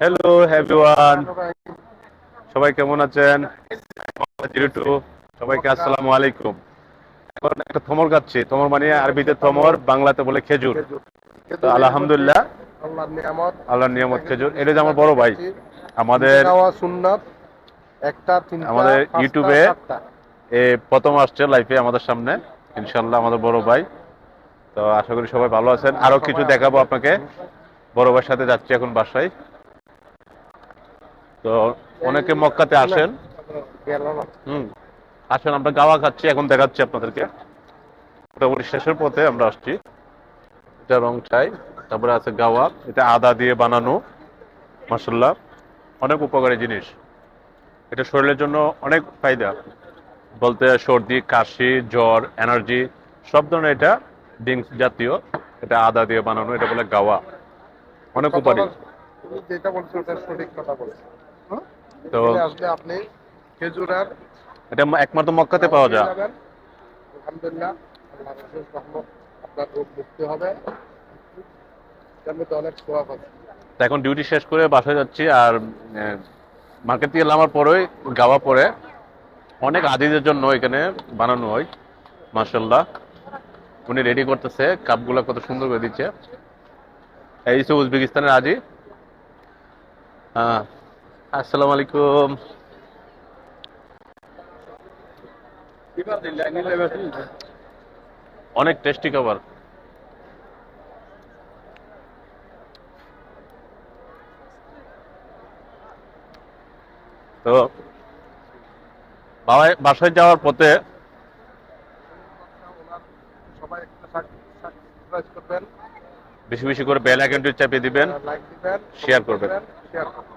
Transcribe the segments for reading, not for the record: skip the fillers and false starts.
Hello everyone, সবাই কেমন আছেন? 02 সবাইকে আসসালামু আলাইকুম। এখন একটা থমর খাচ্ছি। থমর মানে আরবিতে থমর, বাংলাতে বলে খেজুর। তো আলহামদুলিল্লাহ, আল্লাহর নিয়ামত। আল্লাহর নিয়ামত খেজুর। এটা যে আমার বড় বিসমিল্লাহ ভাই, খাচ্ছি। তিনটে আমাদের খাওয়া সুন্নাত, একটা, তিনটা, আমাদের পাঁচটা, ইউটিউবে সাতটা। প্রথম আসছে লাইফে আমাদের সামনে, ইনশাল্লাহ আমাদের বড় ভাই। তো আশা করি সবাই ভালো আছেন। আমরা আরো কিছু সবাই দেখাবো আপনাদের আপনাকে। বড় ভাইয়ের সাথে যাচ্ছি এখন বাসায়। তো এই অনেকে মক্কাতে শোনেন, আসেন। গেল না। হুম, আসেন আমরা গাওয়া খাচ্ছি, এখন দেখাচ্ছি আপনাদেরকে। মোটামুটি শেষের পথে আমরা আসছি। এটা রং চাই, তারপরে আছে গাওয়া, এটা আদা দিয়ে বানানো, মাসাল্লাহ অনেক উপকারী জিনিস। এটা শরীরের জন্য অনেক ফায়দা, বলতে সর্দি, কাশি, জ্বর, এনার্জি সব ধরনের এটা ড্রিঙ্কস জাতীয়। এটা আদা দিয়ে বানানো, এটা বলে গাওয়া, অনেক উপকারী। কথাটা তুমি যেটা বলছো ওটা সঠিক কথা বলছো। হুম? তো এখানে আসলে আপনি খেজুর আর এটা একমাত্র মক্কাতে গাওয়া পাওয়া পেয়ে যায়। যাবেন। আলহামদুলিল্লাহ, আল্লাহর অশেষ রহমত, আপনার রোগ মুক্তি হবে। এর অনেক সোয়াব আছে। তো এখন ডিউটি শেষ করে বাসায় যাচ্ছি। আর মার্কেট থেকে নামার পরেই গাওয়া পরে অনেক আদিদের জন্য এখানে বানানো হয়, মাশাল্লাহ। উনি রেডি করতেছে, কাপগুলো কত সুন্দর করে দিচ্ছে। এই হচ্ছে উজবেকিস্তানের আজি। আসসালামু আলাইকুম। অনেক টেস্টি খাবার। তো বাসায় যাওয়ার পথে ওনার সবাই একটা সাবস্ক্রাইব করবেন, বেশি বেশি করে বেল আইকনটি চাপিয়ে দিবেন, লাইক দিবেন, শেয়ার কমেন্ট করবেন। করবেন, শেয়ার করবেন।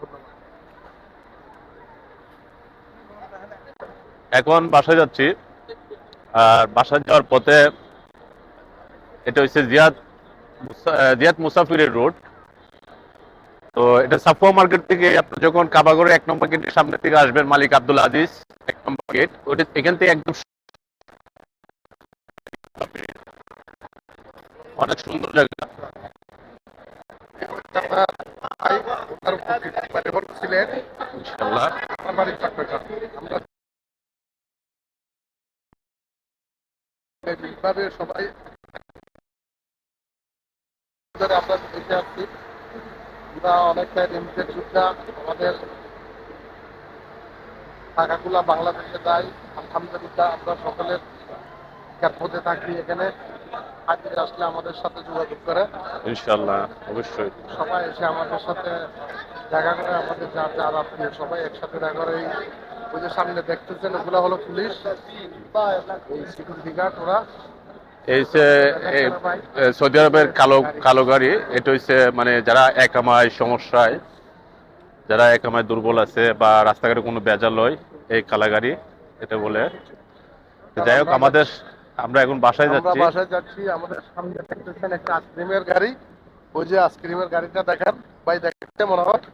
ধন্যবাদ। এখন বাসায় যাচ্ছি। আর বাসায় যাওয়ার পথে এটা হচ্ছে জিয়াদ মুসাফিরের রোড। তো এটা সাফওয়া মার্কেট থেকে আপনি যখন কাবাগরের 1 নম্বর গেটের সামনে থেকে আসবেন, মালিক আব্দুল আজিজ 1 নম্বর গেট, ওটা এখান থেকে একদম অনেক সুন্দর জায়গা। আপনার ভাই ওনার উপস্থিত মানে বলছিলেন ইনশাল্লাহ। আমার বাড়ির চট্টগ্রাম। আমরা এইভাবে সবাই ধরে আমরা দেখে আসছি। আমরা অনেকটা লিমিটেড সুবিধা, আমাদের টাকাগুলা বাংলাদেশে যায়। আলহামদুলিল্লাহ, আমরা সকলের খ্যাতপথে থাকি এখানে। হাজির আসলে আমাদের সাথে যোগাযোগ করে, ইনশাল্লাহ, অবশ্যই। সবাই এসে আমাদের সাথে দেখা করে, আমাদের যার যার আত্মীয় সবাই একসাথে দেখা করে। ওই যে সামনে দেখতেছেন ওগুলা হলো পুলিশ, এই সিকিউরিটি গার্ড ওরা। এই যে দেখেন এ- না ভাই, সৌদি এই যে আরবের কালো গাড়ি। কালো গাড়ি, এটা হচ্ছে মানে যারা একামায় সমস্যায়, যারা একামায় দুর্বল আছে বা রাস্তাঘাটে কোনো বেজাল হয়, এই কালা গাড়ি এটা বলে। তো আর যাই হোক, আমরা যাচ্ছি, আমরা এখন বাসায় আমরা যাচ্ছি। বাসায় যাচ্ছি। আমাদের সামনে দেখতেছেন একটা আইসক্রিমের গাড়ি। ওই যে আইসক্রিমের গাড়িটা দেখেন ভাই, দেখতে মনে হয়।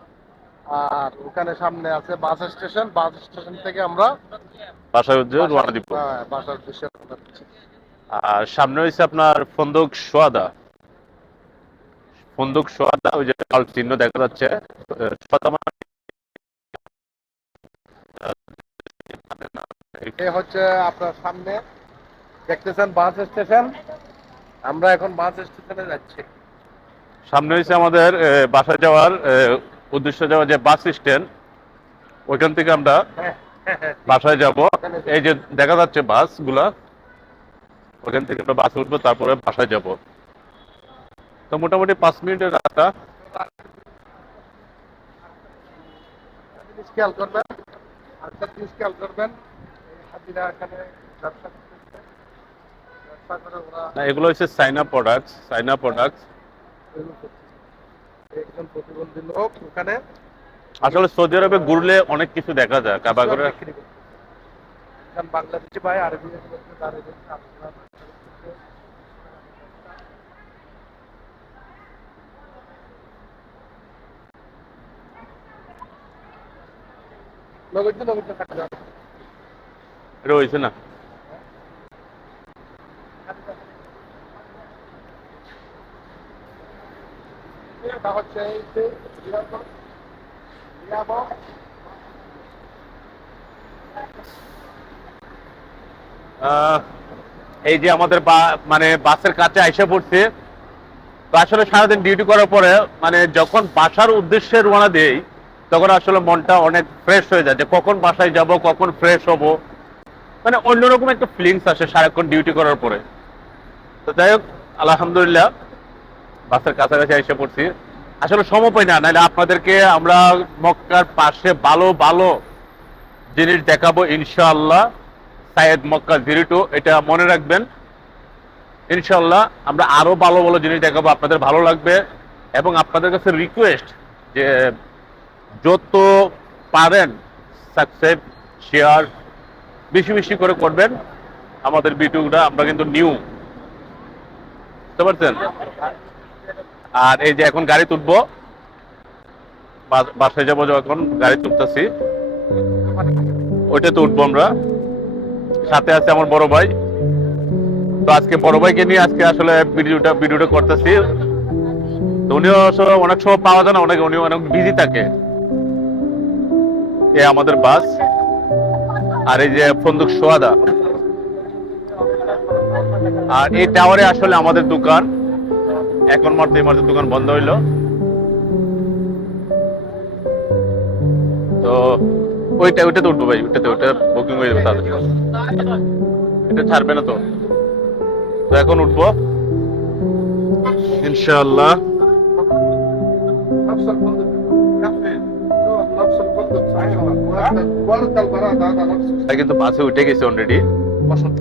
আর ওখানে সামনে আছে বাস স্টেশন। বাস স্টেশন থেকে আমরা বাসায় উদ্দেশ্যে বাসার রওনা দিব। বাসার উদ্দেশ্যে রওনা দিচ্ছি। আর সামনে হচ্ছে আপনার ফন্দক সোয়াদা। ফন্দক সোয়াদা, ওই যে লাল চিহ্ন দেখা যাচ্ছে। সোয়াদা মানে এ হচ্ছে আপনার সামনে দেখতেছেন বাস স্টেশন। আমরা এখন বাস স্টেশনে যাচ্ছি। সামনে হচ্ছে আমাদের বাসায় যাওয়ার উদ্দেশ্য, যাওয়ার যে বাস স্ট্যান্ড, ওইখান থেকে আমরা হ্যাঁ, হ্যাঁ, হ্যাঁ, ঠিক। বাসায় যাব। ওখানে এই যে দেখা যাচ্ছে বাসগুলা, ওখান থেকে আমরা বাসে উঠবো, তারপরে বাসায় যাব। তো মোটামুটি 5 মিনিটের রাস্তা। একটা জিনিস খেয়াল করবেন, একটা জিনিস খেয়াল করবেন, এই হাজিরা এখানে ব্যবসা করতেছে, ব্যবসা করে ওরা না, এগুলো হচ্ছে চাইনা প্রোডাক্টস, চাইনা প্রোডাক্টস। এগুলো করতেছে। একজন প্রতিবন্ধী লোক ওখানে আসলে সৌদি আরবে ঘুরলে অনেক কিছু দেখা যায় কিছু আর কাবাগরে। বিক্রি করতেছে। একজন বাংলাদেশি ভাই আরবি দাঁড়িয়ে আপনার নগদ নগদ টাকা যাবে। এটা হয়েছে না। এটা হচ্ছে এই যে আমাদের মানে বাসের কাছে আইসা পড়ছে। তো আসলে সারাদিন ডিউটি করার পরে মানে যখন বাসার উদ্দেশ্যে রওনা দেই তখন আসলে মনটা অনেক ফ্রেশ হয়ে যায়, যে কখন বাসায় যাব, কখন ফ্রেশ হব, মানে অন্যরকম একটা ফিলিংস আসে সারাক্ষণ ডিউটি করার পরে। তো যাই হোক, আলহামদুলিল্লাহ বাসের কাছাকাছি এসে পড়ছি। আসলে সময় পাই না, নাহলে আপনাদেরকে আমরা মক্কার পাশে ভালো ভালো জিনিস দেখাবো ইনশাআল্লাহ। সাইয়েদ মক্কা 02, এটা মনে রাখবেন। ইনশাআল্লাহ আমরা আরো ভালো ভালো জিনিস দেখাবো, আপনাদের ভালো লাগবে। এবং আপনাদের কাছে রিকোয়েস্ট যে যত পারেন সাবস্ক্রাইব, শেয়ার বেশি বেশি করে করবেন আমাদের ভিডিওটা। আমরা কিন্তু নিউ, বুঝতে পারছেন? আর এই যে এখন গাড়ি তুলবো, বাসায় যাবো, যখন গাড়ি তুলতেছি ওইটাতে উঠবো আমরা। সাথে আছে আমার বড় ভাই। তো আজকে বড় ভাইকে নিয়ে আজকে আসলে ভিডিওটা করতেছি। তো উনিও আসলে অনেক সময় পাওয়া যায় না, উনি অনেক বিজি থাকে। এ আমাদের বাস, আর এই যে ফন্দুক সোয়াদা, আর এই টাওয়ারে আসলে আমাদের দোকান। এখন মাত্র এই মাত্র দোকান বন্ধ হইলো। তো ওইটাতে উঠবো ভাই, ওইটা বুকিং হয়ে যাবে তাদের। এটা ছাড়বে না তো। তো এখন উঠবো ইনশাআল্লাহ। نفس الفندق كافي نفس الفندق صحيح ورد البراءة هذا نفسه তাই কিন্তু বাসে উঠে গেছে অলরেডি।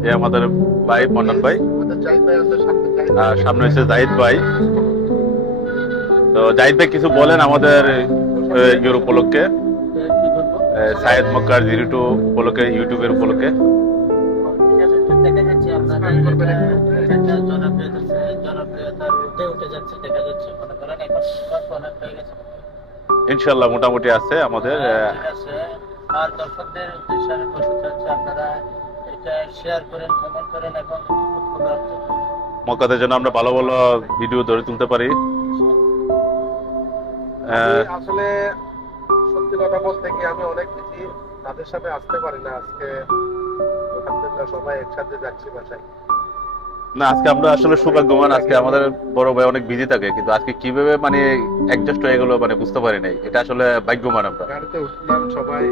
যে আমাদের ভাই মন্ডন ভাই, هذا جاي بقى সামনে আর সামনে হচ্ছে জাহিদ ভাই। তো জাহিদ ভাই কিছু বলেন আমাদের ইউর উপলক্ষে, সাইয়েদ মক্কার 02 উপলক্ষে, ইউটিউবের উপলক্ষে। দেখা যাচ্ছে আপনাদের এটা জনপ্রিয়তার ঊর্ধ্বে উঠে যাচ্ছে, দেখা যাচ্ছে মনে করেন এখন অনেক হয়ে গেছে। ইনশাআল্লাহ মোটামুটি আছে আমাদের। ঠিক আছে, আর দর্শকদের উদ্দেশ্যে আমি বলতে চাচ্ছি আপনারা এটা শেয়ার করেন, কমেন্ট করেন এবং মক্কাদের জন্য আমরা ভালো ভালো ভিডিও ধরে তুলতে পারি। আসলে সত্যি কথা বলতে কি আমি অনেক বেশি তাদের সাথে আসতে পারি না। আজকে আলহামদুলিল্লাহ সবাই একসাথে যাচ্ছি বাসায়। না, আজকে আমরা আসলে সৌভাগ্যবান, আজকে আমাদের বড় ভাই অনেক বিজি থাকে, কিন্তু আজকে কিভাবে মানে অ্যাডজাস্ট হয়ে গেল মানে বুঝতে পারি নাই। এটা আসলে ভাগ্যবান আমরা। গাড়িতে উঠলাম, সবাই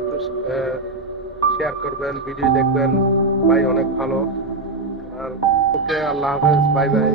একটু শেয়ার করবেন, ভিডিও দেখবেন। ভাই অনেক ভালো। আর ওকে, আল্লাহ হাফেজ, বাই বাই।